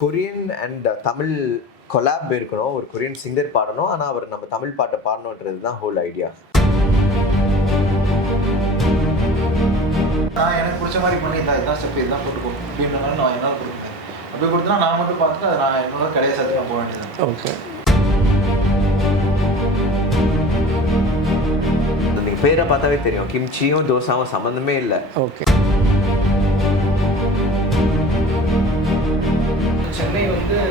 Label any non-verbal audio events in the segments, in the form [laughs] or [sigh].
Korean and Tamil collab இருக்கணும் ஒரு Korean singer பாடணும் ஆனால் அவர் நம்ம தமிழ் பாட்டை பாடணுன்றது தான் ஹோல் ஐடியா நான் எனக்கு பிடிச்ச மாதிரி பண்ணி இதான் இதான் ஸ்டெப் இதுதான் போட்டுக்கோ அப்படின்றனால நான் என்னால் கொடுப்பேன் அப்படி கொடுத்தா நான் மட்டும் பார்த்துட்டு அதை நான் என்னோட கடையை சேர்த்து நான் போக வேண்டியது ஓகே நீங்கள் பேரை பார்த்தாவே தெரியும். கிம்ச்சியும் தோசாவும் சம்மந்தமே இல்லை. ஓகே வந்து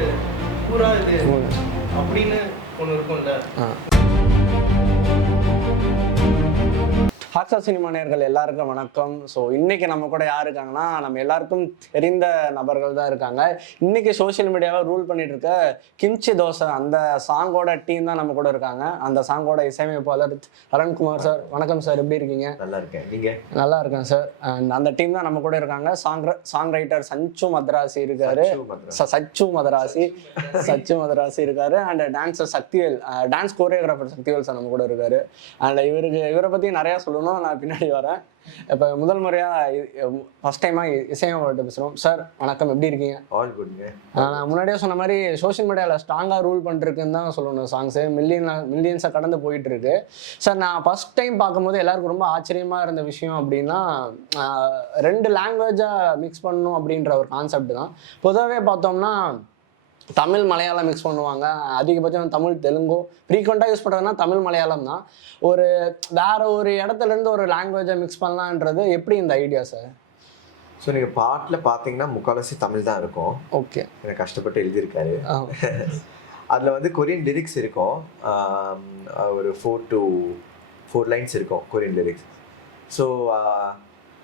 பூரா இது அப்படின்னு ஒன்று இருக்கும்ல. ஆ ஹாட்ஸ்டார் சினிமா நேயர்கள் எல்லாருக்கும் வணக்கம். ஸோ இன்னைக்கு நம்ம கூட யார் இருக்காங்கன்னா நம்ம எல்லாருக்கும் தெரிந்த நபர்கள் தான் இருக்காங்க. இன்னைக்கு சோஷியல் மீடியாவை ரூல் பண்ணிட்டு இருக்க கிம்ச்சி தோசை அந்த சாங்கோட டீம் தான் நம்ம கூட இருக்காங்க. அந்த சாங்கோட இசையமைப்பாளர் அருண்குமார் சார் வணக்கம் சார் எப்படி இருக்கீங்க? நல்லா இருக்கேன். நீங்கள் நல்லா இருக்கேன் சார் அந்த டீம் தான் நம்ம கூட இருக்காங்க. Song songwriter Sanju Madrasi இருக்காரு. சச்சு மதராசி. சச்சு மதராசி. இருக்காரு. And dancer Sakthivel dance choreographer Sakthivel sir நம்ம கூட இருக்காரு. அண்ட் இவருக்கு இவரை பத்தி நிறைய சொல்லணும். நான் பின்னாடி வரேன். இப்போ முதல் முறையா ஃபர்ஸ்ட் டைமா இசையமைப்பாளர்கிட்ட பேசுறோம். சார் வணக்கம். எப்படி இருக்கீங்க? ஆல் குட்ங்க நான் முன்னாடியே சொன்ன மாதிரி சோஷியல் மீடியாவில் ஸ்ட்ராங்காக ரூல் பண்ணிருக்குன்னு தான் சொல்லணும். சாங்ஸு மில்லியன் மில்லியன்ஸை கடந்து போயிட்டு இருக்கு சார் நான் ஃபர்ஸ்ட் டைம் பார்க்கும்போது எல்லாருக்கும் ரொம்ப ஆச்சரியமாக இருந்த விஷயம் அப்படின்னா ரெண்டு லாங்குவேஜாக மிக்ஸ் பண்ணணும் அப்படின்ற ஒரு கான்செப்ட் தான். பொதுவாகவே பார்த்தோம்னா தமிழ் மலையாளம் மிக்ஸ் பண்ணுவாங்க. அதிகபட்சம் தமிழ் தெலுங்கு. ஃப்ரீக்வெண்ட்டாக யூஸ் பண்ணுறதுனா தமிழ் மலையாளம் தான். ஒரு வேற ஒரு இடத்துல இருந்து ஒரு லாங்குவேஜை மிக்ஸ் பண்ணலான்றது எப்படி இந்த ஐடியா சார் ஸோ நீங்கள் பாட்டில் பார்த்தீங்கன்னா முக்கால்வாசி தமிழ் தான் இருக்கும். ஓகே எனக்கு கஷ்டப்பட்டு எழுதியிருக்காரு. அதில் வந்து கொரியன் லிரிக்ஸ் இருக்கும். ஒரு ஃபோர் டு ஃபோர் லைன்ஸ் இருக்கும் Korean lyrics so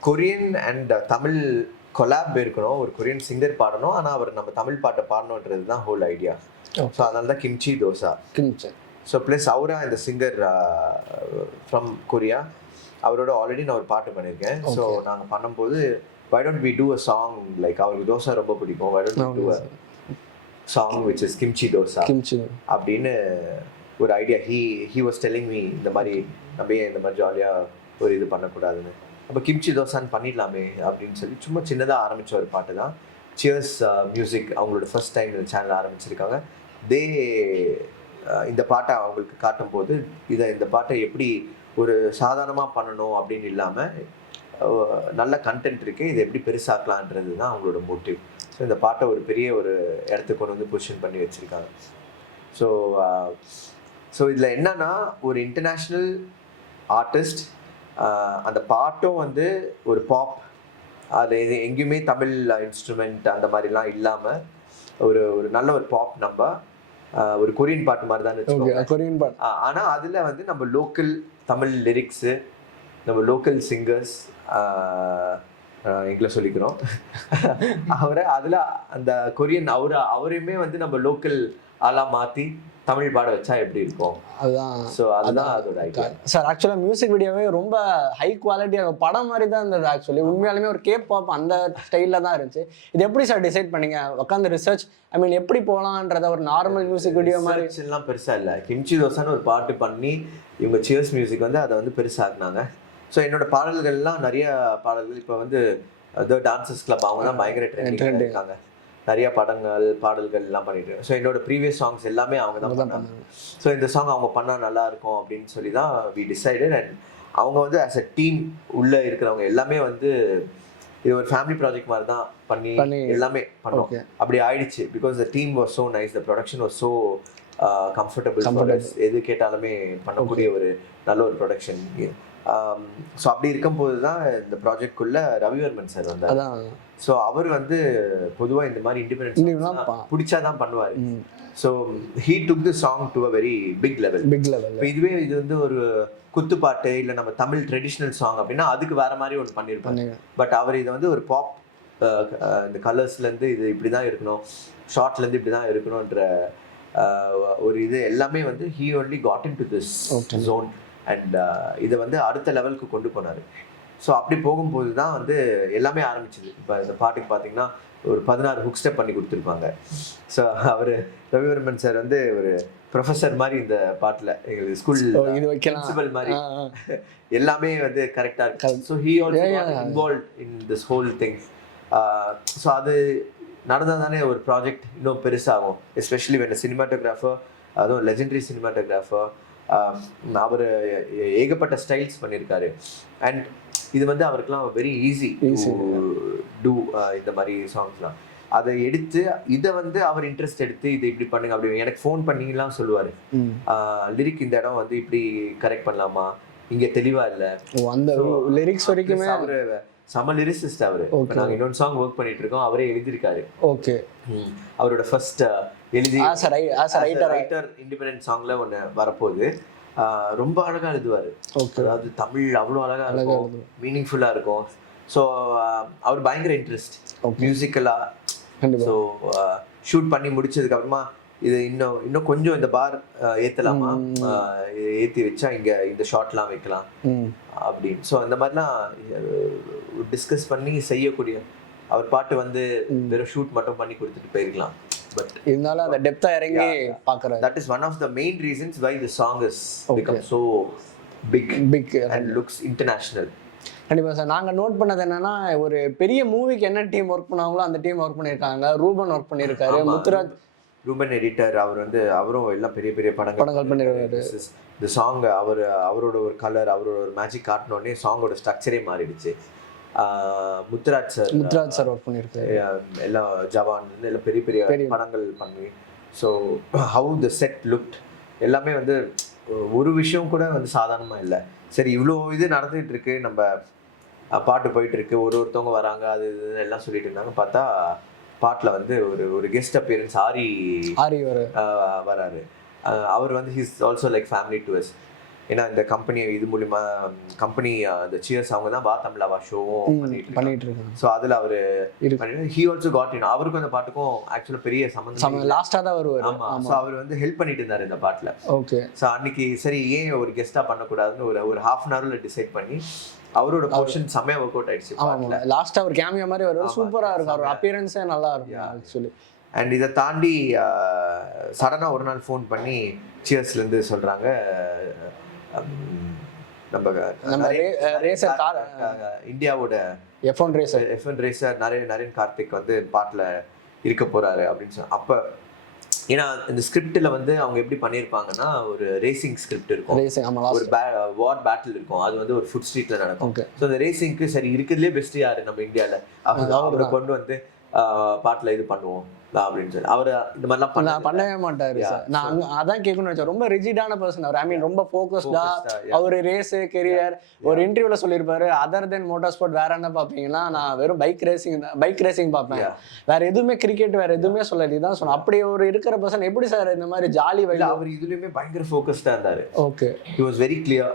Korean and Tamil collab இருக்கணும் ஒரு கொரியன் சிங்கர் பாடணும். ஆனால் அவர் நம்ம தமிழ் பாட்டை பாடணுன்றது தான் ஹோல் ஐடியா ஸோ அதனால தான் kimchi dosa kimchi so plus அவரா இந்த சிங்கர் ஃப்ரம் கொரியா அவரோட ஆல்ரெடி நான் ஒரு பாட்டு பண்ணியிருக்கேன் ஸோ நாங்கள் பண்ணும்போது why don't we do a song like அவருக்கு தோசை ரொம்ப பிடிக்கும். Why don't do a song which is kimchi dosa kimchi அப்படின்னு ஒரு idea he he was telling me இந்த மாதிரி நம்ம இந்த மாதிரி ஜாலியாக ஒரு இது பண்ணக்கூடாதுன்னு. அப்போ கிம்ச்சி தோசான்னு பண்ணிடலாமே அப்படின்னு சொல்லி சும்மா சின்னதாக ஆரம்பித்த ஒரு பாட்டு தான். சியர்ஸ் மியூசிக் uh, அவங்களோட ஃபர்ஸ்ட் டைம் இந்த சேனல் ஆரம்பிச்சிருக்காங்க. தே uh, இந்த பாட்டை அவங்களுக்கு காட்டும் போது இதை இந்த பாட்டை எப்படி ஒரு சாதாரணமாக பண்ணணும் அப்படின்னு இல்லாமல் uh, நல்ல கண்டென்ட் இருக்குது இதை எப்படி பெருசாக்கலான்றது தான் அவங்களோட மோட்டிவ் ஸோ இந்த பாட்டை ஒரு பெரிய ஒரு இடத்துக்கு கொண்டு வந்து பொசிஷன் பண்ணி வச்சுருக்காங்க. ஸோ ஸோ இதில் என்னன்னா ஒரு இன்டர்நேஷ்னல் ஆர்டிஸ்ட் அந்த பாட்டும் வந்து ஒரு பாப் அது இது எங்கேயுமே தமிழ் இன்ஸ்ட்ருமெண்ட் அந்த மாதிரிலாம் இல்லாமல் ஒரு ஒரு நல்ல ஒரு பாப் நம்ம ஒரு கொரியன் பாட்டு மாதிரி தான் வச்சுக்கோங்க. கொரியன் பாட் ஆஹ் ஆனா அதுல வந்து நம்ம லோக்கல் தமிழ் லிரிக்ஸு நம்ம லோக்கல் சிங்கர்ஸ் எங்களை சொல்லிக்கிறோம். [laughs] அவரை அதுல அந்த கொரியன் அவரை அவரையுமே வந்து நம்ம லோக்கல் ஆளா மாத்தி தமிழ் பாட வச்சா எப்படி இருக்கும்? அதுதான் ஸோ அதுதான் அதோட சார் ஆக்சுவலாக மியூசிக் வீடியோவே ரொம்ப ஹை குவாலிட்டியாக படம் மாதிரி தான் இருந்தது ஆக்சுவலி உண்மையாலுமே ஒரு கேப் பாப் அந்த ஸ்டைலில் தான் இருந்துச்சு. இது எப்படி சார் டிசைட் பண்ணீங்க? உட்காந்து ரிசர்ச் ஐ மீன் எப்படி போகலான்றத ஒரு நார்மல் மியூசிக் வீடியோ மாதிரி. எல்லாம் பெருசா இல்ல. கிம்ச்சி தோசான்னு ஒரு பாட்டு பண்ணி இவங்க சியர்ஸ் மியூசிக் வந்து அதை வந்து பெருசாக்குனாங்க ஸோ என்னோட பாடல்கள்லாம் நிறைய பாடல்கள் இப்போ வந்து டான்சஸ் கிளப் அவங்க தான் பயங்கர ட்ரெண்டிங் Trending. இருக்காங்க. நிறைய படங்கள் பாடல்கள் எல்லாம் பண்ணிட்டு. ஸோ என்னோட ப்ரீவியஸ் சாங்ஸ் எல்லாமே அவங்க தான் பண்ணாங்க. ஸோ இந்த சாங் அவங்க பண்ணா நல்லா இருக்கும் அப்படின்னு சொல்லி தான் வி டிசைடட் அண்ட் அவங்க வந்து ஆஸ் அ டீம் உள்ள இருக்கிறவங்க எல்லாமே வந்து இது ஒரு ஃபேமிலி ப்ராஜெக்ட் மாதிரி தான் பண்ணி எல்லாமே பண்ணோம். அப்படி ஆயிடுச்சு. Because the team was so nice the production was so comfortable Comfortable. எது கேட்டாலுமே பண்ணக்கூடிய ஒரு நல்ல ஒரு ப்ரொடக்ஷன் ஸோ அப்படி இருக்கும்போது தான் இந்த ப்ராஜெக்ட்குள்ள ரவிவர்மன் சார் வந்தார். ஸோ அவர் வந்து பொதுவாக இந்த மாதிரி இண்டிபெண்டன்ஸ் பிடிச்சா தான் பண்ணுவார். So he took the song to a very big level big level இப்போ இதுவே இது வந்து ஒரு குத்துப்பாட்டு இல்லை நம்ம தமிழ் ட்ரெடிஷ்னல் சாங் அப்படின்னா அதுக்கு வேற மாதிரி ஒன்று பண்ணியிருப்பாங்க பட் அவர் இதை வந்து ஒரு பாப் இந்த கலர்ஸ்லேருந்து இது இப்படி தான் இருக்கணும் ஷார்ட்லேருந்து இப்படி தான் இருக்கணுன்ற அஹ், ஒரு இது எல்லாமே வந்து he only got in to this. Zone and இதை வந்து அடுத்த லெவலுக்கு கொண்டு போனார். ஸோ அப்படி போகும்போது தான் வந்து எல்லாமே ஆரம்பிச்சது. இப்போ இந்த பாட்டுக்கு பார்த்தீங்கன்னா ஒரு பதினாறு ஹுக் ஸ்டெப் பண்ணி கொடுத்துருப்பாங்க. ஸோ அவர் ரவிவர்மன் சார் வந்து ஒரு ப்ரொஃபஸர் மாதிரி இந்த பாட்டில் எங்களுக்கு ஸ்கூல் பிரின்சிபல் மாதிரி. எல்லாமே வந்து கரெக்டாக இருக்கு. So he also. Involve in this whole thing so அது நடந்தால் தானே ஒரு ப்ராஜெக்ட் இன்னும் பெருசாகும். எஸ்பெஷலி வென் சினிமாட்டோகிராஃபர் அதுவும் லெஜெண்டரி சினிமாட்டோகிராஃபர் அவர் ஏகப்பட்ட ஸ்டைல்ஸ் பண்ணியிருக்காரு அண்ட் இது வந்து அவருக்குலாம் வெரி ஈஸி. டூ இந்த மாதிரி சாங்ஸ்லாம் அதை எடுத்து இதை வந்து அவர் இன்ட்ரெஸ்ட் எடுத்து இதை இப்படி பண்ணுங்க அப்படி எனக்கு ஃபோன் பண்ணிலாம் சொல்லுவார். லிரிக் இந்த இடம் வந்து இப்படி கரெக்ட் பண்ணலாமா? இங்க தெளிவா இல்ல. அந்த லிரிக்ஸ் வரைக்குமே அவரு செம லிரிசிஸ்ட் அவரு. Okay. இப்ப நாங்க இன்னொரு சாங் ஒர்க் பண்ணிட்டு இருக்கோம் அவரே எழுதியிருக்காரு. ஓகே அவரோட ஃபர்ஸ்ட் எழுதி ஆஸ் ரைட்டர் ரைட்டர் இண்டிபெண்டன்ட் சாங்ல ஒண்ணு வரப்போகுது. ரொம்ப அழகா எழுதுவாரு. அதாவது தமிழ் அவ்வளோ அழகா இருக்கும். மீனிங்ஃபுல்லா இருக்கும். ஸோ அவர் பயங்கர இன்ட்ரெஸ்ட். மியூசிக்கலா ஸோ ஷூட் பண்ணி முடிச்சதுக்கு அப்புறமா இது இன்னும் இன்னும் கொஞ்சம் இந்த பார் ஏத்தலாமா? ஏத்தி வச்சா இங்க இந்த ஷாட்லாம் வைக்கலாம். அப்படின்னு. ஸோ அந்த மாதிரிலாம் டிஸ்கஸ் பண்ணி செய்யக்கூடிய அவர் பாட்டு வந்து. வெறும் ஷூட் மட்டும் பண்ணி கொடுத்துட்டு போயிருக்கலாம். பட் இருந்தாலும் அந்த டெப்தா இறங்கி. பாக்குறாரு that is one of the main reasons why the song is. Become so big big and looks international கண்டிப்பா சார். நாங்க நோட் பண்ணது என்னன்னா ஒரு பெரிய மூவிக்கு என்ன டீம் ஒர்க் பண்ணாங்களோ அந்த டீம் ஒர்க் பண்ணிருக்காங்க ரூபன் ஒர்க் பண்ணிருக்காரு முத்துராஜ் ரூபன் எடிட்டர் அவர் வந்து அவரும் எல்லாம் பெரிய பெரிய படங்கள் படங்கள் பண்ணிருக்காரு. இந்த சாங் அவர் அவரோட ஒரு கலர் அவரோட ஒரு மேஜிக் காட்டினோடனே சாங்கோட ஸ்ட்ரக்சரே மாறிடுச்சு. Muthuraj sir Muthuraj sir work பண்ணிருக்காரு எல்லாம் ஜவான் எல்லாம் பெரிய பெரிய படங்கள் பண்ணி so how the set looked எல்லாமே வந்து ஒரு விஷயம் கூட வந்து சாதாரணமா இல்லை. சரி இவ்வளோ இது நடந்துட்டு இருக்கு நம்ம பாட்டு போயிட்டு இருக்கு ஒரு ஒருத்தவங்க வராங்க அது இதுன்னு எல்லாம் சொல்லிட்டு இருந்தாங்க. பார்த்தா பாட்டில் வந்து ஒரு ஒரு கெஸ்ட் அப்பியரன்ஸ் ஆரி ஆரி வராரு. அவர் வந்து his also like family to ஏன்னா இந்த கம்பெனி இது மூலிமா கம்பெனி அந்த சியர்ஸ் அவங்க தான் வா தமிழாவா ஷோவும் பண்ணிட்டு இருக்காங்க. ஸோ அதில் அவர் ஹி ஆல்சோ காட் இன் அவருக்கும் அந்த பாட்டுக்கும் ஆக்சுவலாக பெரிய சம்மந்தம் சம லாஸ்டா தான் வருவாரு. ஆமா. ஆமா. ஸோ அவர் வந்து ஹெல்ப் பண்ணிட்டு இருந்தார் இந்த பாட்டில். ஓகே ஸோ அன்னைக்கு சரி ஏன் ஒரு கெஸ்ட்டாக பண்ணக்கூடாதுன்னு ஒரு ஒரு ஹாஃப் அன் ஹவரில் டிசைட் பண்ணி அவரோட போர்ஷன் செம்மையா ஒர்க் அவுட் ஆயிடுச்சு ஆமா பாட்டில். ஆமா லாஸ்டா ஒரு கேமியோ மாதிரி வருவாரு. ஆமா, சூப்பரா இருக்கும் அவர். அப்பியரன்ஸே நல்லா இருக்கும். ஆக்சுவலி அண்ட் இதை தாண்டி சடனாக ஒரு நாள் ஃபோன் பண்ணி சியர்ஸ்லேருந்து சொல்கிறாங்க நம்ம ரேசர் கார் இந்தியாவோட எஃப் ஒன் ரேசர் எஃப்என் ரேசர் நரேன் நரேன் கார்த்திக் வந்து பாட்டில் இருக்க போறாரு அப்படின்னு சொல்லி அப்போ ஏன்னா இந்த ஸ்கிரிப்டில் வந்து அவங்க எப்படி பண்ணியிருப்பாங்கன்னா ஒரு ரேசிங் ஸ்கிரிப்ட் இருக்கும். ஒரு வார் பேட்டில் இருக்கும். அது வந்து ஒரு ஃபுட் ஸ்ட்ரீட்ல நடக்கும். ஸோ அந்த ரேசிங்க்கு சரி இருக்கிறதுலே பெஸ்ட் யாரு நம்ம இந்தியாவில் அவங்க கொண்டு வந்து பாட்டில் இது பண்ணுவோம். அப்படின்னு சொல்லி. அவர் இந்த மாதிரிலாம் பண்ண பண்ணவே மாட்டாரு நான் அங்க அதான் கேட்கணும்னு நினைச்சேன். ரொம்ப ரிஜிடான பர்சன் அவர். ஐ மீன் ரொம்ப ஃபோக்கஸ்டா. அவர் ரேஸ் கெரியர் ஒரு இன்டர்வியூல சொல்லியிருப்பாரு. அதர் தென் மோட்டார் ஸ்போர்ட் வேற என்ன பார்ப்பீங்கன்னா நான் வெறும் பைக் ரேசிங் பைக் ரேசிங் பார்ப்பேன். வேற எதுவுமே கிரிக்கெட் வேற எதுவுமே சொல்லல. இதான் சொன்னேன். அப்படி ஒரு இருக்கிற பர்சன் எப்படி சார் இந்த மாதிரி ஜாலி வைல அவர் இதுலயுமே பயங்கர ஃபோக்கஸ்டாக இருந்தாரு. Okay he was very clear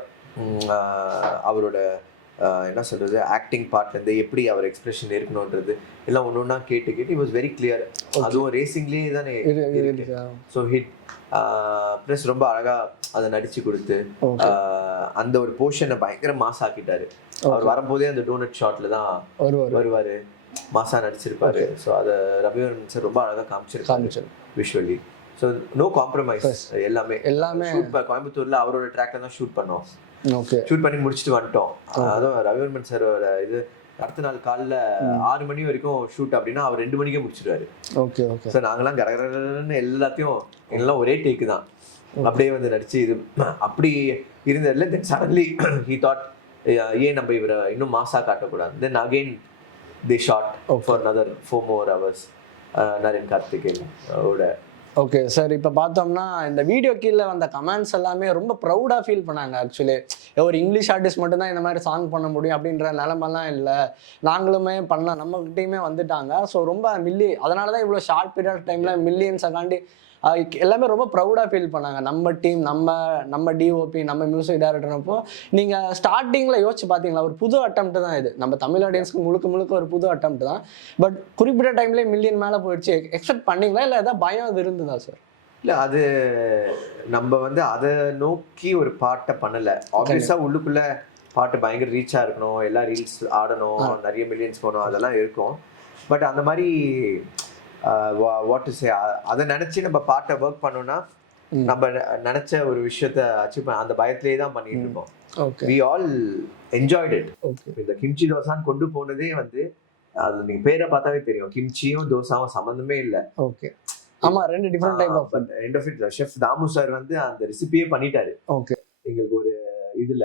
அவரோட என்ன சொல்றது ஆக்டிங் பார்ட்லேருந்து எப்படி அவர் எக்ஸ்பிரஷன் இருக்கணுன்றது எல்லாம் ஒன்று ஒன்றா கேட்டு கேட்டு வாஸ் வெரி கிளியர் அதுவும் ரேசிங்லேயே தானே ஸோ ஹிட் ப்ளஸ் ரொம்ப அழகா அதை நடிச்சு கொடுத்து அந்த ஒரு போர்ஷனை பயங்கர மாஸ் ஆக்கிட்டாரு. அவர் வரும்போதே அந்த டோனட் ஷாட்ல தான் வருவார். மாசா நடிச்சிருப்பாரு. ஸோ அதை ரவிவரன் சார் ரொம்ப அழகா காமிச்சிருக்காரு விஷுவலி ஸோ நோ காம்ப்ரமைஸ் எல்லாமே. எல்லாமே. கோயம்புத்தூர்ல அவரோட ட்ராக்ல தான் ஷூட் பண்ணோம். ஷூட் பண்ணி முடிச்சுட்டு வந்துட்டோம். அதுவும் ரவிவர்மன் சாரோட இது அடுத்த நாள் காலைல ஆறு மணி வரைக்கும் ஷூட் அப்படின்னா அவர் ரெண்டு மணிக்கே முடிச்சிடுவாரு. ஓகே ஓகே ஸோ நாங்கெல்லாம் கடகடன்னு எல்லாத்தையும் எல்லாம் ஒரே டேக்கு தான். அப்படியே வந்து நடிச்சு இது அப்படி இருந்ததுல தென் சடன்லி ஹி தாட் ஏன் நம்ம இவரை இன்னும் மாசா காட்டக்கூடாது. Then again the short for another four more hours Narain Karthikeyan ஓட ஓகே சார் இப்போ பார்த்தோம்னா இந்த வீடியோ கீழே வந்த கமெண்ட்ஸ் எல்லாமே ரொம்ப ப்ரௌடாக ஃபீல் பண்ணாங்க ஆக்சுவலி ஒரு இங்கிலீஷ் ஆர்டிஸ்ட் மட்டும்தான் இந்த மாதிரி சாங் பண்ண முடியும் அப்படின்ற நிலமெல்லாம் இல்லை. நாங்களுமே பண்ண நம்மகிட்டையுமே வந்துட்டாங்க. ஸோ ரொம்ப மில்லி அதனால தான் இவ்வளோ ஷார்ட் பீரியட் டைமில் மில்லியன்ஸை காண்டி எல்லாமே ரொம்ப ப்ரௌடாக ஃபீல் பண்ணாங்க. நம்ம டீம் நம்ம நம்ம டிஓபி நம்ம மியூசிக் டைரக்டர்னப்போ நீங்கள் ஸ்டார்டிங்கில் யோசிச்சு பார்த்தீங்களா ஒரு புது அட்டம்ப்ட் தான் இது. நம்ம தமிழ் ஆடியன்ஸ்க்கு முழுக்க முழுக்க ஒரு புது அட்டம்ப்ட் தான். பட் குறிப்பிட்ட டைம்லேயே மில்லியன் மேலே போயிடுச்சு. எக்ஸ்பெக்ட் பண்ணீங்களா இல்லை ஏதாவது பயம் அது இருந்ததா சார் இல்ல அது நம்ம வந்து அதை நோக்கி ஒரு பாட்டை பண்ணல. ஆப்வியஸா உள்ளுக்குள்ள பாட்டு பயங்கர ரீச்சா இருக்கணும். எல்லா ரீல்ஸ் ஆடணும். நிறைய மில்லியன்ஸ் போகணும் அதெல்லாம் இருக்கும். பட் அந்த மாதிரி வாட் டு சே அதை நினைச்சு நம்ம பாட்டை ஒர்க் பண்ணோம்னா நம்ம நினைச்ச ஒரு விஷயத்த அச்சீவ் பண்ண அந்த பயத்திலேயே தான் பண்ணிட்டு இருக்கோம் வி ஆல் என்ஜாய்ட் இட் இந்த கிம்ச்சி தோசான் கொண்டு போனதே வந்து அது நீங்க பேரை பார்த்தாவே தெரியும். கிம்ச்சியும் தோசாவும் சம்மந்தமே இல்லை. ஓகே ஆமா ரெண்டு டிஃப்ரெண்ட் டைப் ஆஃப் ரெண்டு of it chef Damu sir வந்து அந்த ரெசிபியே பண்ணிட்டாரு. ஓகே எங்களுக்கு ஒரு இதுல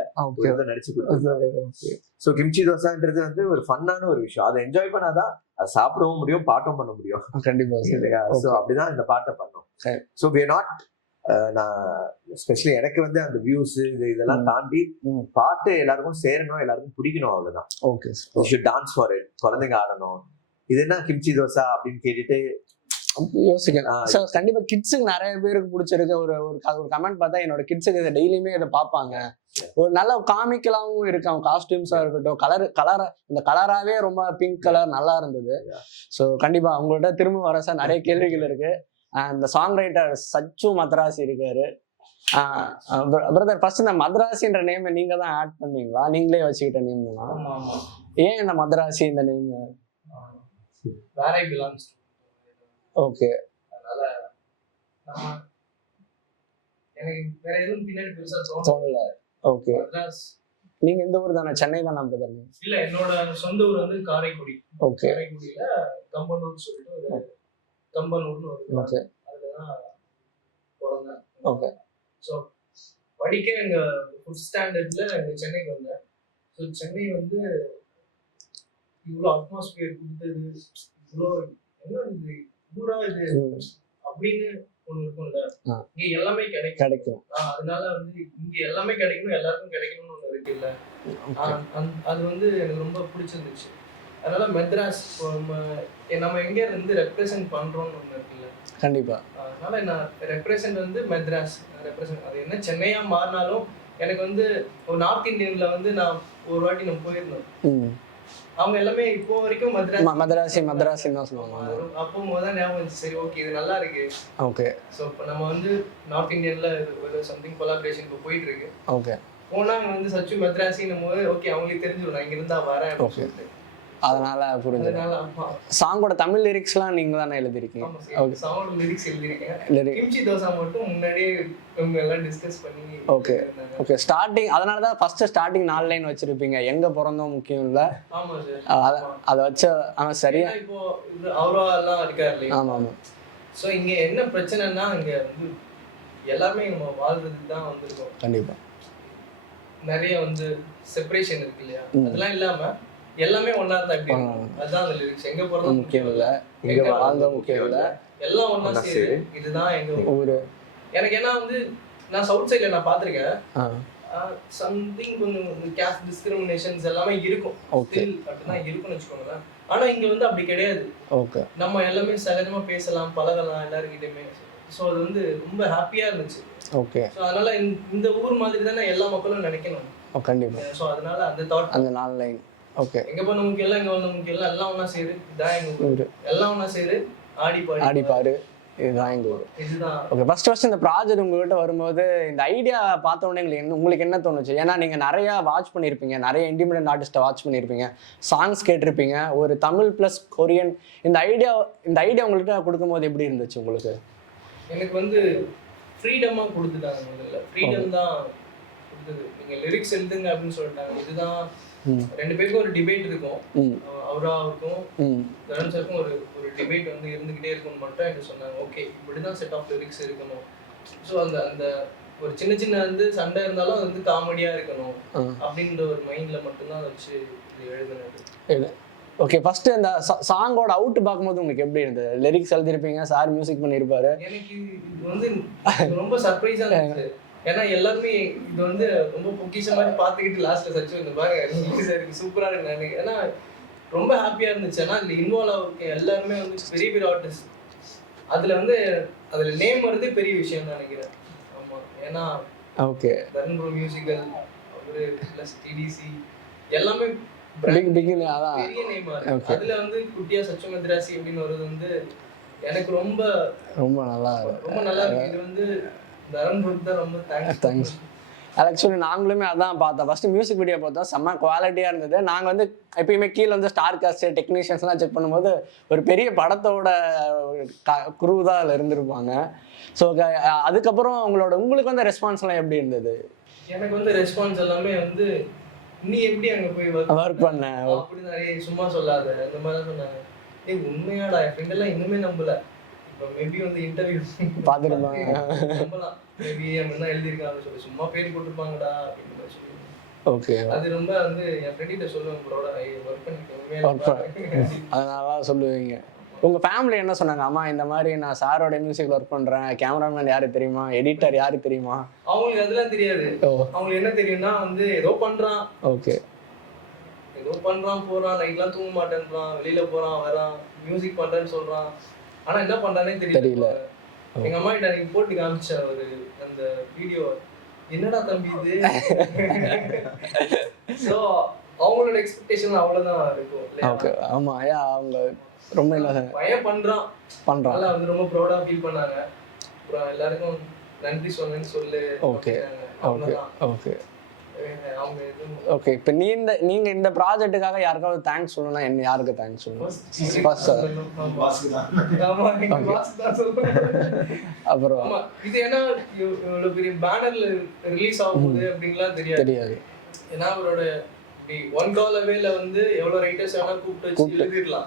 நடிச்சு கொடுத்தாரு. ஸோ கிம்ச்சி தோசான்றது வந்து ஒரு ஃபன்னான ஒரு விஷயம். அதை என்ஜாய் பண்ணாதான் அதை சாப்பிடவும் முடியும் பாட்டும் பண்ண முடியும். கண்டிப்பா இல்லையா? ஸோ. அப்படிதான் இந்த பாட்டை பண்ணோம். ஸோ வி நாட் நான் ஸ்பெஷலி எனக்கு வந்து அந்த வியூஸ் இது இதெல்லாம். தாண்டி. பாட்டு எல்லாருக்கும் சேரணும் எல்லாருக்கும் பிடிக்கணும் அவ்வளவுதான். Okay should dance for it குழந்தைங்க ஆடணும். இது என்ன கிம்ச்சி தோசா அப்படின்னு கேட்டுட்டு யோசிக்கணும் ஆ, சார் கண்டிப்பா கிட்ஸுக்கு நிறைய பேருக்கு பிடிச்சிருக்கு ஒரு ஒரு கமெண்ட் பார்த்தா என்னோட கிட்ஸுக்கு இதை டெய்லியுமே இதை பார்ப்பாங்க. ஒரு நல்ல காமிக்கலாவும் இருக்கு. அவங்க காஸ்டியூம்ஸா இருக்கட்டும். கலர் கலர் இந்த கலராவே ரொம்ப பிங்க் கலர் நல்லா இருந்தது. ஸோ கண்டிப்பா அவங்கள்ட்ட திரும்ப வர சார் நிறைய கேள்விகள் இருக்கு. இந்த சாங் ரைட்டர் சச்சு மத்ராசி இருக்காரு. பிரதர் ஃபர்ஸ்ட் இந்த மத்ராசின்ற நேம் நீங்க தான் ஆட் பண்ணீங்களா? நீங்களே வச்சுக்கிட்ட நேம் தான். ஏன் இந்த மத்ராசி இந்த நேம் ஓகே எனக்கு வேற எதுவும் பின்னாடி பெருசா தோணல. ஓகே நீங்க இந்த ஊர் தானே? சென்னை தானே பிரதர் இல்ல என்னோட சொந்த ஊர் வந்து காரைக்குடி. ஓகே காரைக்குடியில கம்பனூர் சொல்லிட்டு ஒரு கம்பனூர்னு ஒரு. ஓகே அதுலதான் பிறந்தேன். ஓகே ஸோ படிக்க எங்க ஃபிஃப்த் ஸ்டாண்டர்ட்ல எங்க சென்னைக்கு வந்தேன். ஸோ சென்னை வந்து இவ்வளோ அட்மாஸ்பியர் கொடுத்தது இவ்வளோ என்ன இது? ஊரா இது? அப்படின்னு ஒண்ணு இருக்கும்ல. இங்க எல்லாமே கிடைக்கும். கிடைக்கும். அதனால வந்து இங்க எல்லாமே கிடைக்கணும் எல்லாருக்கும் கிடைக்கணும்னு ஒண்ணு இருக்குல்ல அது வந்து எனக்கு ரொம்ப பிடிச்சிருந்துச்சு. அதனால மெட்ராஸ் இப்போ நம்ம எங்க இருந்து ரெப்ரசென்ட் பண்றோம்னு ஒண்ணு இருக்குல்ல கண்டிப்பா. அதனால நான் ரெப்ரசென்ட் வந்து மெட்ராஸ் ரெப்ரசென்ட் அது என்ன சென்னையா மாறினாலும் எனக்கு வந்து ஒரு நார்த் இந்தியன்ல வந்து நான் ஒரு வாட்டி நான் போயிருந்தேன். அவங்க எல்லாமே இப்போ வரைக்கும் மதராசி மதராசி மதராசி தான் சொல்லுவாங்க. அப்போ முதல் ஞாபகம் சரி ஓகே இது நல்லா இருக்கு. ஓகே சோ இப்போ நம்ம வந்து நார்த் இந்தியன்ல ஒரு சம்திங் கொலாபரேஷன் இப்போ போயிட்டு இருக்கு ஓகே போனா வந்து சச்சு மெத்ராசின்னும் போது ஓகே அவங்களுக்கு தெரிஞ்சிடும் நான் இங்க இருந்தா வரேன் அப்படின்னு அதனால புரிஞ்சது. சாங்கோட தமிழ் லிரிக்ஸ்லாம் நீங்க தானே எழுதிருக்கீங்க ஓகே சவுண்ட் லிரிக்ஸ் எழுதியிருக்கேன். லிரிக் கிம்ச்சி தோசா மட்டும் முன்னாடியே இவங்க எல்லாம் டிஸ்கஸ் பண்ணி Okay. இருந்தாங்க. ஓகே ஸ்டார்டிங் அதனால தான் ஃபர்ஸ்ட் ஸ்டார்டிங் நாலு லைன் வச்சிருப்பீங்க. எங்க பிறந்தோம் முக்கியம் இல்ல. அத அதை வச்சு அவன் சரியா இப்போ அவரா எல்லாம் இருக்காரு ஆமா ஆமா. ஸோ இங்க என்ன பிரச்சனைன்னா இங்க வந்து எல்லாருமே நம்ம வாழ்றதுக்கு தான் வந்திருக்கோம். கண்டிப்பா. நிறைய வந்து செப்பரேஷன் இருக்கு இல்லையா. அதெல்லாம் இல்லாம எல்லாமே ஒண்ணா இருந்தா எப்படி. அதுதான் அந்த லிரிக்ஸ் எங்க பிறந்தோம் முக்கியம் இல்ல. இங்க வாழ்ந்த முக்கியம் இல்ல. எல்லாம் ஒண்ணா ஒண்ணா சேரு. இதுதான் எங்க ஊர். எனக்கு ஏன்னா வந்து நான் சவுத் சைட்ல நான் பாத்திருக்கேன் சம்திங் கொஞ்சம் கேஸ்ட் டிஸ்கிரிமினேஷன்ஸ் எல்லாமே இருக்கும். ஓகே Still அப்படிதான் இருக்கும்னு வச்சுக்கோங்களேன். ஆனா இங்க வந்து அப்படி கிடையாது. ஓகே நம்ம எல்லாமே சகஜமா பேசலாம் பழகலாம் எல்லாருக்கிட்டையுமே ஸோ அது வந்து ரொம்ப ஹாப்பியா இருந்துச்சு. ஓகே ஸோ அதனால இந்த- இந்த ஊர் மாதிரி தானே எல்லா மக்களும் நினைக்கணும். ஓ கண்டிப்பா. ஸோ அதனால அந்த தாட் அந்த நாலு லைன் ஓகே எங்க போன முக்கியம் இங்க வந்த முக்கியம் எல்லாம் ஒண்ணா சேரு. இதான் எங்க ஊர். எல்லாம் ஒண்ணா சேரு. ஆடி பாடி ஆடி பாரு இதுதான் எங்க ஊரு. ஓகே ஃபர்ஸ்ட் ஃபர்ஸ்ட் இந்த ப்ராஜெக்ட் உங்ககிட்ட வரும்போது இந்த ஐடியா பார்த்த உடனே உங்களுக்கு என்ன உங்களுக்கு என்ன தோணுச்சு? ஏன்னா நீங்க நிறைய வாட்ச் பண்ணியிருப்பீங்க நிறைய இண்டிபெண்டன்ட் ஆர்டிஸ்ட்டை வாட்ச் பண்ணியிருப்பீங்க சாங்ஸ் கேட்டிருப்பீங்க. ஒரு தமிழ் ப்ளஸ் கொரியன். இந்த ஐடியா இந்த ஐடியா உங்கள்கிட்ட கொடுக்கும்போது எப்படி இருந்துச்சு உங்களுக்கு? எனக்கு வந்து ஃப்ரீடமா கொடுத்துட்டாங்க முதல்ல. ஃப்ரீடம் தான் கொடுத்தது. நீங்க லிரிக்ஸ் எழுதுங்க அப்படின்னு சொல்லிட்டாங்க. இதுதான் ரெண்டு பேருக்கும் ஒரு டிபேட் இருக்கும். அவராவுக்கும் ம். தருண் சாருக்கும் ஒரு ஒரு டிபேட் வந்து இருந்துகிட்டே இருக்கும்னு மட்டும் எனக்கு சொன்னாங்க. ஓகே இப்படிதான் செட் ஆஃப் லிரிக்ஸ் இருக்கணும். ஸோ அந்த அந்த ஒரு சின்ன சின்ன வந்து சண்டை இருந்தாலும் அது வந்து காமெடியா இருக்கணும். அப்படின்ற ஒரு மைண்ட்ல மட்டும்தான் வச்சு இது எழுதுனது. ஓகே ஃபர்ஸ்ட் இந்த சாங்கோட அவுட் பார்க்கும்போது உங்களுக்கு எப்படி இருந்தது? லிரிக்ஸ் எழுதிருப்பீங்க சார் மியூசிக் பண்ணியிருப்பாரு. எனக்கு இது வந்து ரொம்ப சர்ப்ரைஸா இருந்துச்சு. [laughs] ஏன்னா எல்லாருமே இது வந்து ரொம்ப பொக்கிஷ மாதிரி பார்த்துக்கிட்டு லாஸ்ட்ல சச்சு வந்து பாருங்க சார் சூப்பரா இருக்கு நான் ஏன்னா ரொம்ப ஹாப்பியா இருந்துச்சு. ஏன்னா இதுல இன்வால்வ் ஆகிருக்க எல்லாருமே வந்து பெரிய பெரிய ஆர்டிஸ்ட் அதுல வந்து அதுல நேம் வரதே பெரிய விஷயம் தான் நினைக்கிறேன். ஆமா. ஏன்னா ஓகே தருண் ப்ரோ மியூசிக்கல் அவரு பிளஸ் டிடிசி எல்லாமே பெரிய நேமா அதுல வந்து குட்டியா சச்சு மദ്രാசி அப்படின்னு வருது வந்து எனக்கு ரொம்ப ரொம்ப நல்லா ரொம்ப நல்லா இருக்கு. இது வந்து தேங்க்ஸ் ஆக்சுவலி [laughs] நாங்களுமே அதான் பார்த்தோம். ஃபர்ஸ்ட் மியூசிக் வீடியோ பார்த்தோம். செம்ம குவாலிட்டியாக இருந்தது. நாங்கள் வந்து எப்பயுமே கீழே வந்து ஸ்டார் காஸ்ட் டெக்னீஷியன்ஸ்லாம் செக் பண்ணும்போது ஒரு பெரிய படத்தோட குரூ தான் அதில் இருந்திருப்பாங்க. ஸோ அதுக்கப்புறம் உங்களோட உங்களுக்கு வந்து ரெஸ்பான்ஸ்லாம் எப்படி இருந்தது? எனக்கு வந்து ரெஸ்பான்ஸ் எல்லாமே வந்து நீ எப்படி அங்க போய் ஒர்க் பண்ணேன் அப்படிதான். ஏய் சும்மா சொல்லாத. இந்த மாதிரி சொன்னாங்க. ஏய் உண்மையாடா? என் ஃப்ரெண்ட் எல்லாம் இன்னுமே நம்பல. மேபி வந்து இன்டர்வியூ பார்த்துருப்பாங்க மேபி என்ன எழுதியிருக்காங்க சொல்லி சும்மா பேர் போட்டிருப்பாங்கடா அப்படின்னு சொல்லி. ஓகே அது ரொம்ப வந்து என் ஃப்ரெண்ட்கிட்ட சொல்லுவேன் ப்ரோட ஒர்க் சொல்லுவீங்க. உங்க ஃபேமிலி என்ன சொன்னாங்க? அம்மா இந்த மாதிரி நான் சாரோட மியூசிக்ல ஒர்க் பண்றேன். கேமராமேன் யாரு தெரியுமா? எடிட்டர் யாரு தெரியுமா? அவங்களுக்கு அதெல்லாம் தெரியாது. அவங்களுக்கு என்ன தெரியும்னா வந்து ஏதோ பண்றான். ஓகே ஏதோ பண்றான் போறான். நைட்லாம் தூங்க மாட்டேன்றான். வெளியில போறான் வரான். மியூசிக் பண்றேன்னு சொல்றான். ஆனா என்ன பண்றானே தெரியல. எங்க அம்மா கிட்ட அன்னைக்கு போட்டு காமிச்சேன் ஒரு அந்த வீடியோ என்னடா தம்பி இது? [laughs] சோ அவங்களோட எக்ஸ்பெக்டேஷன் அவ்வளவுதான் இருக்கும்? ஓகே. ஆமா ஐயா அவங்க ரொம்ப பையன் பண்றான். பண்றாங்க அதனால வந்து ரொம்ப ப்ரௌடா ஃபீல் பண்ணாங்க. அப்புறம் எல்லாருக்கும் நன்றி சொன்னேன்னு சொல்லு. ஓகே. ஓகே எதுவும் ஓகே இப்போ நீ இந்த நீங்க இந்த ப்ராஜெக்ட்டுக்காக யாருக்காவது தேங்க்ஸ் சொல்லணும்னா என்ன யாருக்கு தேங்க்ஸ் சொல்லணும்? சொல்லுவாங்க. அப்புறம் ஆமா, இது ஏன்னா இவ்- இவ்வளவு பெரிய பேனர்ல ரிலீஸ் ஆகுது அப்படின்லாம் தெரியாது. தெரியாது. ஏன்னா அவரோட இப்படி ஒன் கால் அவேல வந்து எவ்வளவு ரைட்டர்ஸ் வேணா கூப்பிட்டு வச்சு. எழுதிடலாம்.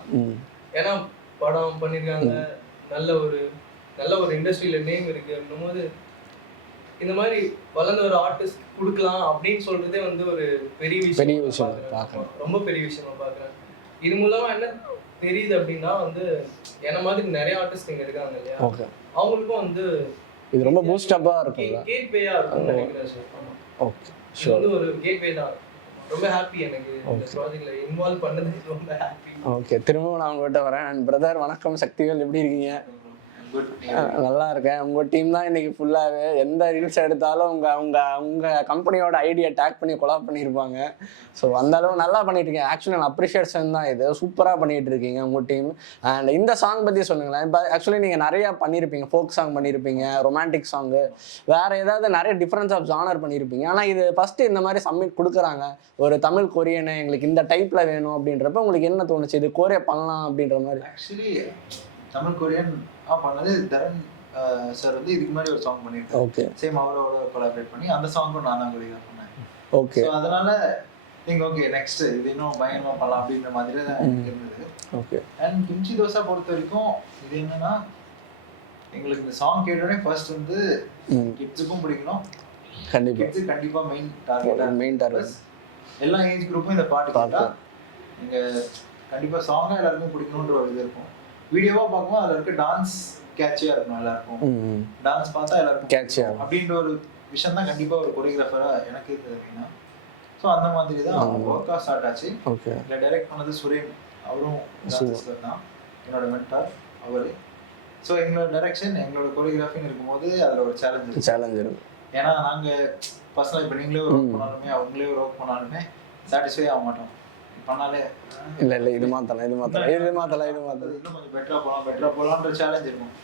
ஏன்னா படம் பண்ணிருக்காங்க. நல்ல ஒரு நல்ல ஒரு இண்டஸ்ட்ரியில நேம் இருக்கு அப்படின்னும் போது இந்த மாதிரி வளர்ந்த ஒரு ஆர்டிஸ்ட் கொடுக்கலாம் அப்படின்னு சொல்றதே வந்து ஒரு பெரிய விஷயம் பெரிய விஷயம் பார்க்கறேன். பார்க்கறேன். ரொம்ப பெரிய விஷயமா பாக்குறேன் இது மூலமா என்ன தெரியுது அப்படின்னா வந்து என்ன மாதிரி நிறைய ஆர்டிஸ்ட் இங்க இருக்காங்க இல்லையா? ஓகே. அவங்களுக்கும் வந்து இது ரொம்ப பூஸ்டப்பாக இருக்கும்ல? கேட்வேயா இருக்கும்னு நினைக்கிறேன் சார் ஆமா. ஓகே. இது வந்து ஒரு கேட்வே தான். ரொம்ப ஹாப்பி எனக்கு இந்த. ப்ராஜெக்ட்ல இன்வால்வ் பண்ணது ரொம்ப ஹாப்பி ஓகே. திரும்பவும் நான் உங்கள்கிட்ட வரேன். அண்ட் பிரதர் வணக்கம். சக்திகள் எப்படி இருக்கீங்க? குட் நல்லா இருக்கேன் உங்க டீம் தான் இன்னைக்கு ஃபுல்லாகவே எந்த ரீல்ஸ் எடுத்தாலும் உங்க உங்க உங்க கம்பெனியோட ஐடியா டேக் பண்ணி கொலாப் பண்ணியிருப்பாங்க ஸோ அந்த அளவு நல்லா பண்ணிட்டு இருக்கீங்க. ஆக்சுவலி நான் அப்ரிஷியேஷன் தான் இது. சூப்பராக பண்ணிட்டு இருக்கீங்க உங்க டீம் அண்ட் இந்த சாங் பற்றி சொல்லுங்களேன். இப்போ ஆக்சுவலி நீங்கள் நிறைய பண்ணியிருப்பீங்க ஃபோக் சாங் பண்ணியிருப்பீங்க ரொமான்டிக் சாங்கு வேற ஏதாவது நிறைய டிஃப்ரென்ஸ் ஆஃப் ஜானர் பண்ணியிருப்பீங்க ஆனால் இது ஃபர்ஸ்ட் இந்த மாதிரி சப்மிட் கொடுக்குறாங்க. ஒரு தமிழ் கொரியனு எங்களுக்கு இந்த டைப்ல வேணும் அப்படின்றப்ப உங்களுக்கு என்ன தோணுச்சு? இது கோரியா பண்ணலாம் அப்படின்ற மாதிரி. ஆக்சுவலி தமிழ் கொரியன் ஆ பண்ணது தரன் சார் வந்து இதுக்கு முன்னாடி ஒரு சாங் பண்ணியிருக்காரு. ஓகே. சேம் அவரோட கொலாபரேட் பண்ணி அந்த சாங்கும் நான் தான் கொரியா பண்ணேன். ஓகே. அதனால நீங்க ஓகே நெக்ஸ்ட் இது இன்னும் பயங்கரமா பண்ணலாம் அப்படின்ற மாதிரி தான் இருந்தது. ஓகே. அண்ட் கிம்ச்சி தோசை பொறுத்த வரைக்கும் இது என்னன்னா எங்களுக்கு இந்த சாங் கேட்டோடனே ஃபர்ஸ்ட் வந்து கிட்ஸுக்கும் பிடிக்கணும். கண்டிப்பாக கிட்ஸு கண்டிப்பா மெயின் டார்கெட் மெயின் டார்கெட் எல்லா ஏஜ் குரூப்பும் இந்த பாட்டு கேட்டா. நீங்க கண்டிப்பா சாங்கா எல்லாருக்கும் பிடிக்கணுன்ற ஒரு இது இருக்கும். வீடியோவா பார்க்கும்போது அதுல இருக்க டான்ஸ் கேட்சியா இருக்கும் எல்லாருக்கும் டான்ஸ் பார்த்தா எல்லாருக்கும் பிடிக்கும். அப்படின்ற ஒரு விஷயம் தான் கண்டிப்பா ஒரு கொரியோகிராஃபரா எனக்கு இருந்தது அப்படின்னா ஸோ அந்த மாதிரி தான் ஆமா. ஒர்க்கா ஸ்டார்ட் ஆச்சு. ஓகே இதில் டைரக்ட் பண்ணது சுரேன். அவரும் தான். என்னோட மென்டார் அவர். ஸோ எங்களோட டைரக்ஷன் எங்களோட கொரியோகிராஃபின்னு இருக்கும்போது அதில் ஒரு சேலஞ்ச் சேலஞ்ச் இருக்கு. ஏன்னா நாங்கள் பர்சனலாக இப்போ நீங்களே ஒரு ஒர்க். பண்ணாலுமே அவங்களே ஒரு ஒர்க் பண்ணாலுமே சாட்டிஸ்ஃபை ஆக மாட்டோம். பண்ணாலே. இல்ல இல்ல இது மாத்தலாம் இது மாத்தலாம் இது மாத்தலாம் இது மாத்தலாம். இன்னும் கொஞ்சம் பெட்டரா போகலாம் பெட்டரா போகலான்ற சேலஞ்ச் இருக்கும்.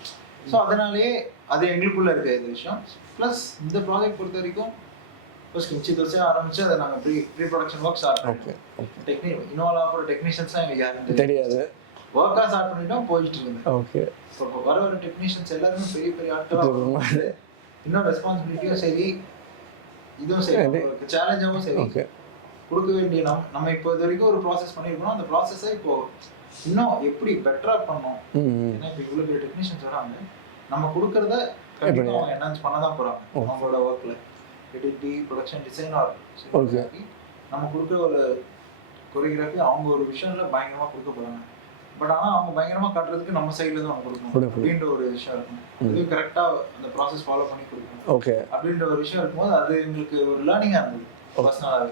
ஸோ அதனாலேயே அது எங்களுக்குள்ள இருக்க இந்த விஷயம். ப்ளஸ் இந்த ப்ராஜெக்ட் பொறுத்த வரைக்கும் ஃபர்ஸ்ட் கிம்ச்சி தோசை ஆரம்பிச்சு அதை நாங்கள் pre pre production work start okay technique involve ஆகிற டெக்னீஷியன்ஸ்லாம் எங்களுக்கு யாரும் தெரியாது. ஒர்க்காக ஸ்டார்ட் பண்ணிட்டோம் போயிட்டு இருந்தேன் ஓகே ஸோ வர வர டெக்னீஷியன்ஸ் எல்லாருமே பெரிய பெரிய ஆட்களாக இன்னும் ரெஸ்பான்சிபிலிட்டியும் சரி இதுவும் சரி சேலஞ்சாகவும் சரி. ஓகே கொடுக்க வேண்டிய நம் நம்ம இப்போ இது வரைக்கும் ஒரு ப்ராசஸ் பண்ணியிருக்கோம் அந்த ப்ராசஸை இப்போ இன்னும் எப்படி பெட்டரா பண்ணோம். ஏன்னா இப்போ இவ்வளோ பெரிய டெக்னீஷியன்ஸ் வராங்க. நம்ம கொடுக்கறத கண்டிப்பாக அவங்க என்ஹான்ஸ் பண்ண தான் போகிறாங்க. அவங்களோட ஒர்க்கில் எடிட்டி ப்ரொடக்ஷன் டிசைன் Okay. நம்ம கொடுக்குற ஒரு கொரியோகிராஃபி அவங்க ஒரு விஷயம்ல பயங்கரமாக கொடுக்க போகிறாங்க பட் ஆனால் அவங்க பயங்கரமாக காட்டுறதுக்கு நம்ம சைடில் தான் அவங்க கொடுக்கணும். அப்படின்ற ஒரு விஷயம் இருக்கும். அது கரெக்டாக அந்த ப்ராசஸ் ஃபாலோ பண்ணி கொடுக்கணும். ஓகே. அப்படின்ற ஒரு விஷயம் இருக்கும்போது அது எங்களுக்கு ஒரு லேர்னிங்காக இருந்தது. பர்சனலாகவே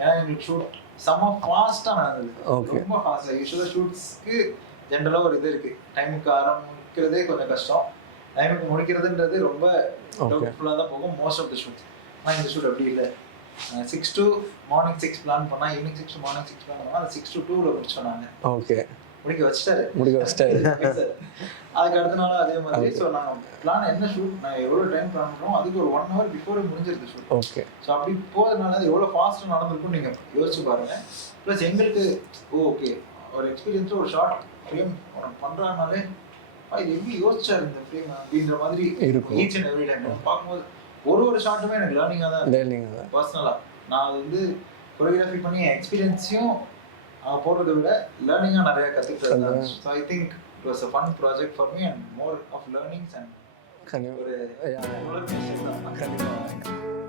ஏன்னா எங்களுக்கு ஷூட் செம்ம ஃபாஸ்ட்டாக நடந்தது. Okay. ரொம்ப ஃபாஸ்ட்டாக யூஸ்வலாக ஷூட்ஸ்க்கு ஜென்ரலாக ஒரு இது இருக்குது டைமுக்கு ஆரம்பிக்கிறதே கொஞ்சம் கஷ்டம். டைமுக்கு முடிக்கிறதுன்றது ரொம்ப. டவுட்ஃபுல்லாக தான் போகும். மோஸ்ட் ஆஃப் த ஷூட்ஸ் ஆனால் இந்த ஷூட் அப்படி இல்லை. Six to morning six plan பண்ணால் evening six morning six plan பண்ணால் சிக்ஸ் டு டூவில் முடிச்சு சொன்னாங்க ஓகே முடிக்க வச்சுட்டாரு. முடிக்க வச்சிட்டாரு. [laughs] அதுக்கு அடுத்த நாள் அதே மாதிரி. ஸோ நாங்கள் பிளான் என்ன ஷூட் நாங்கள் எவ்வளோ டைம் பிளான் பண்ணுறோம் அதுக்கு ஒரு ஒன் ஹவர் பிஃபோரே முடிஞ்சிருது ஷூட் ஓகே ஸோ அப்படி போகிறதுனால அது எவ்வளோ ஃபாஸ்ட்டாக நடந்திருக்கும் நீங்கள் யோசிச்சு பாருங்க. ப்ளஸ் எங்களுக்கு ஓகே ஒரு எக்ஸ்பீரியன்ஸில் ஒரு ஷார்ட் ஃப்ரேம் உனக்கு பண்ணுறாங்கனாலே இது எப்படி யோசிச்சார் இந்த ஃப்ரேம் அப்படின்ற மாதிரி இருக்கும். ஈச் அண்ட் எவ்ரி டைம் பார்க்கும்போது ஒரு ஒரு ஷார்ட்டுமே எனக்கு லேர்னிங்காக தான் டெய்லிங்க பர்சனலாக நான் அது வந்து கொரியோகிராஃபி பண்ணி எக்ஸ்பீரியன்ஸையும் போடுறதை விட லேர்னிங்காக நிறையா கற்றுக்கிட்டது so I think it was a fun project for me and more of learnings and ஒரு கண்டிப்பாக